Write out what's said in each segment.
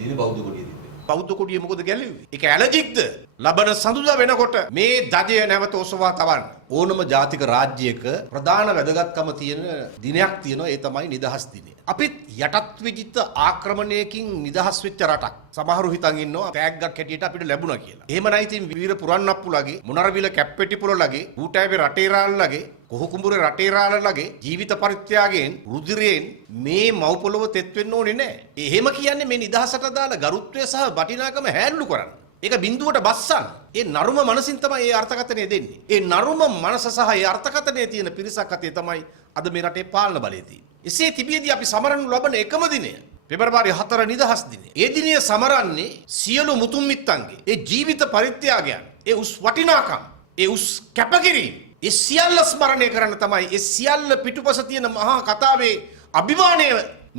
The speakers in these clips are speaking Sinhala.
තියෙන බෞද්ධ කොටිය තිබ්බේ. බෞද්ධ කොටිය මොකද ගැලෙන්නේ? ඒක ඇලර්ජික්ද? ලබන සඳුදා වෙනකොට මේ දජය නැවත ඔසවා තවන්න. ඕනම ජාතික රාජ්‍යයක ප්‍රධාන වැදගත්කම තියෙන දිනයක් තියෙනවා. ඒ තමයි නිදහස් දිනය. අපිත් යටත් විජිත ආක්‍රමණයකින් නිදහස් වෙච්ච රටක්. සමහරු හිතන් ඉන්නවා ටැග්ගක් හැටියට අපිට ලැබුණා කියලා. එහෙම නැහැ. ඉතින් වීර පුරන්නප්පුලගේ, මොනරවිල කැප්පෙටිපොළලගේ, ඌටෑවේ රටේරාල්ලගේ, කොහොකුඹුරේ රටේරාල්ලගේ ජීවිත පරිත්‍යාගයෙන් රුධිරයෙන් මේ මව් පොළව තෙත් වෙන්න ඕනේ නැහැ. එහෙම කියන්නේ මේ නිදහසට දාලා ගරුත්වය සහ වටිනාකම හැල්ලු කරන්න. ඒක බිඳුවට බස්සන්න. ඒ නරුම මනසින් තමයි ඒ අර්ථකථනය දෙන්නේ. ඒ නරුම මනස සහ ඒ අර්ථකථනයේ තියෙන පිරිසක් අතේ තමයි අද මේ රටේ පාලන බලය තියෙන්නේ. එසේ තිබියදී අපි සමරනු ලබන එකම දිනය පෙබරවාරි 4 නිදහස් දිනය. ඒ දිනය සමරන්නේ සියලු මුතුන් මිත්තන්ගේ ඒ ජීවිත පරිත්‍යාගයන්, ඒ උස් වටිනාකම්, ඒ උස් කැපකිරීම, ඒ සියල්ල ස්මරණය කරන්න තමයි. ඒ සියල්ල පිටුපස තියෙන මහා කතාවේ අභිමානය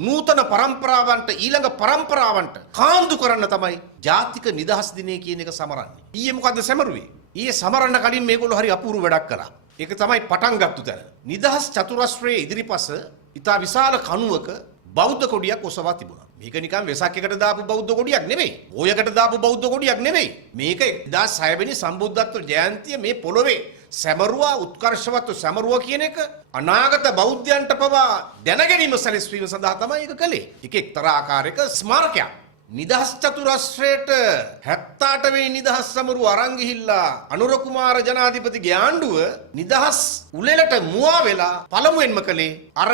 නූතන පරම්පරාවන්ට, ඊළඟ පරම්පරාවන්ට කාන්දු කරන්න තමයි ජාතික නිදහස් දිනය කියන එක සමරන්නේ. ඊයේ මොකද්ද සමරුවේ? ඊයේ සමරන්න කලින් මේගොල්ලෝ හරි අපූර්ව වැඩක් කළා. ඒක තමයි පටන් ගත්තු තැන. නිදහස් චතුරස්‍රයේ ඉදිරිපස ඉතා විශාල කණුවක බෞද්ධ කොඩියක් ඔසවා තිබුණා. මේක නිකන් වෙසක් එකට දාපු බෞද්ධ කොඩියක් නෙවෙයි. ඕයකට දාපු බෞද්ධ කොඩියක් නෙවෙයි. මේක 16 වෙනි සම්බුද්ධත්ව ජයන්තිය මේ පොළොවේ සැමරුවා, උත්කර්ෂවත් සැමරුවා කියන එක අනාගත බෞද්ධයන්ට පවා දැනගැනීම සැලැස්වීම සඳහා තමයි ඒක කළේ. ඒක එක්තරා ආකාරයක ස්මාරකයක්. නිදහස් චතුරස්‍රයට 78 වෙනි නිදහස් සමරුව අරන් ගිහිල්ලා අනුර කුමාර ජනාධිපතිගේ ආණ්ඩුව නිදහස් උළෙලට මුවා වෙලා පළමුවෙන්ම කළේ අර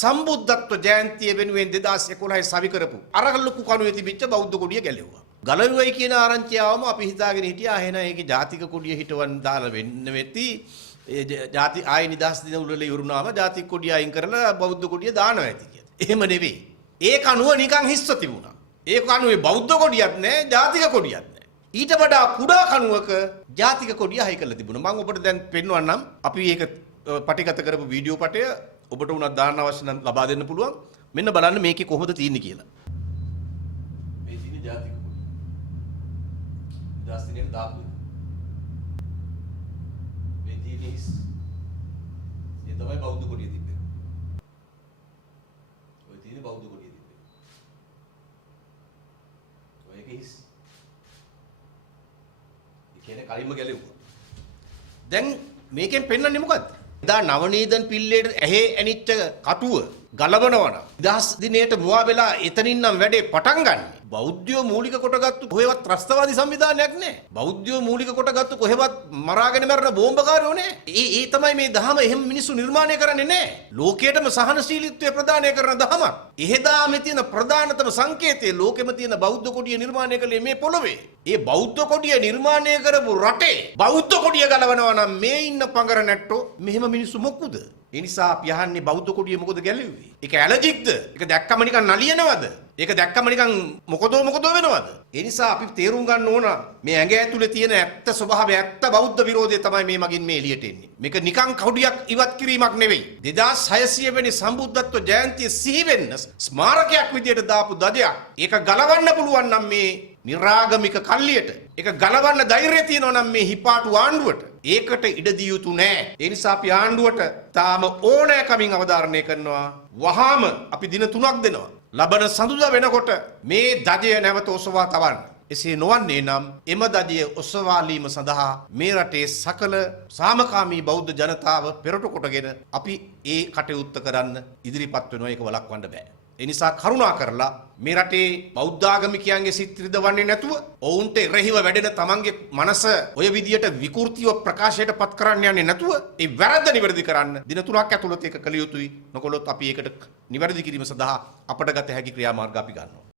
සම්බුද්ධත්ව ජයන්තිය වෙනුවෙන් 2011 සවි කරපු අර ලොකු කණුවේ තිබිච්ච බෞද්ධ කොඩිය ගැලෙව්වා. ගලවුවයි කියන ආරංචිය ආවම අපි හිතාගෙන හිටියා එහෙනම් ඒකේ ජාතික කොඩිය හිටවන් දාලා වෙන්න වෙති. ඒ ජාති ආයි නිදහස් දින උළෙල ඉවරුනාම ජාතික කොඩිය අයින් කරලා බෞද්ධ කොඩිය දානවා ඇති කියලා. එහෙම නෙවෙයි. ඒ කණුව නිකන් හිස්ව තිබුණා. ඒ කණුවේ බෞද්ධ කොඩියක් නැහැ, ජාතික කොඩියක් නැහැ. ඊට වඩා කුඩා කණුවක ජාතික කොඩිය හයි කරලා තිබුණා. මම ඔබට දැන් පෙන්වන්නම්. අපි ඒක පටිගත කරපු වීඩියෝ පටය ඔබට උනත් දාන්න අවශ්‍ය නම් ලබා දෙන්න පුළුවන්. මෙන්න බලන්න මේකේ කොහොමද තියෙන්නේ කියලා. මේ තියෙන්නේ ජාතික කොඩිය. දාස්තිනේ දාපු. මේ තියෙන්නේ හිස්. ඒ තමයි බෞද්ධ කොඩිය තිබ්බේ. ඔය තියෙන්නේ බෞද්ධ කොඩිය. හිස්. ඒ කියන්නේ කලින්ම ගැලෙව්වා. දැන් මේකෙන් පෙන්වන්නේ මොකද්ද? එදා නවනීදන් පිල්ලේට ඇහි ඇනිච්ච කටුව ගලවනවා නම් නිදහස් දිනේට මුවා වෙලා එතනින් නම් වැඩේ පටන් ගන්න. බෞද්ධයෝ මූලික කොටගත්තු කොහෙවත් ත්‍රස්තවාදී සංවිධානයක් නැහැ. බෞද්ධයෝ මූලික කොටගත්තු කොහෙවත් මරාගෙන මරන බෝම්බකාරයෝ නැහැ. ඒ තමයි මේ දහම එහෙම මිනිස්සු නිර්මාණය කරන්නේ නැහැ. ලෝකයටම සහනශීලීත්වය ප්‍රදානය කරන දහමක්. එහෙදා මේ තියෙන ප්‍රධානතම සංකේතය ලෝකෙම තියෙන බෞද්ධ කොඩිය නිර්මාණය කළේ මේ පොළොවේ. ඒ බෞද්ධ කොඩිය නිර්මාණය කරපු රටේ බෞද්ධ කොඩිය ගලවනවා නම් මේ ඉන්න පඟර නැට්ටෝ මෙහෙම මිනිස්සු මොකුද? ඒ නිසා අපි අහන්නේ බෞද්ධ කොඩිය මොකද ගැලෙව්වේ? ඒක ඇලර්ජික්ද? ඒක දැක්කම නිකන් නලියනවද? ඒක දැක්කම නිකන් මොකදෝ වෙනවද? ඒ නිසා අපි තේරුම් ගන්න ඕන මේ ඇඟ ඇතුලේ තියෙන ඇත්ත ස්වභාවය, ඇත්ත බෞද්ධ විරෝධය තමයි මේ මගින් මේ එළියට එන්නේ. මේක නිකන් කොඩියක් ඉවත් කිරීමක් නෙවෙයි. 2600 වෙනි සම්බුද්ධත්ව ජයන්තිය සිහි වෙන්න ස්මාරකයක් විදියට දාපු දජයක්. ඒක ගලවන්න පුළුවන් නම් මේ නිරාගමික කල්ලියට, ඒක ගලවන්න ධෛර්යය තියෙනවා නම් මේ හිපාටු ආණ්ඩුවට ඒකට ඉඩ දිය යුතු නෑ. ඒ නිසා අපි ආණ්ඩුවට තාම ඕනෑකමින් අවධාරණය කරනවා. වහාම අපි දින 3ක් දෙනවා. ලබන සඳුදා වෙනකොට මේ දජය නැවත ඔසවා තවන්න. එසේ නොවන්නේ නම් එම දජය ඔසවාලීම සඳහා මේ රටේ සකල සාමකාමී බෞද්ධ ජනතාව පෙරට කොටගෙන අපි ඒ කටයුත්ත කරන්න ඉදිරිපත් වෙනවා. ඒක වළක්වන්න බෑ. ඒ නිසා කරුණා කරලා මේ රටේ බෞද්ධාගමිකයන්ගේ සිත් රිදවන්නේ නැතුව ඔවුන්ට එරෙහිව වැඩෙන තමන්ගේ මනස ඔය විදියට විකෘතිව ප්‍රකාශයට පත් කරන්න යන්නේ නැතුව ඒ වැරද්ද නිවැරදි කරන්න දින 3ක් ඇතුළත ඒක කළ යුතුයි. නොකොලොත් අපි ඒකට නිවැරදි කිරීම සඳහා අපට ගත හැකි ක්‍රියාමාර්ග අපි ගන්නවා.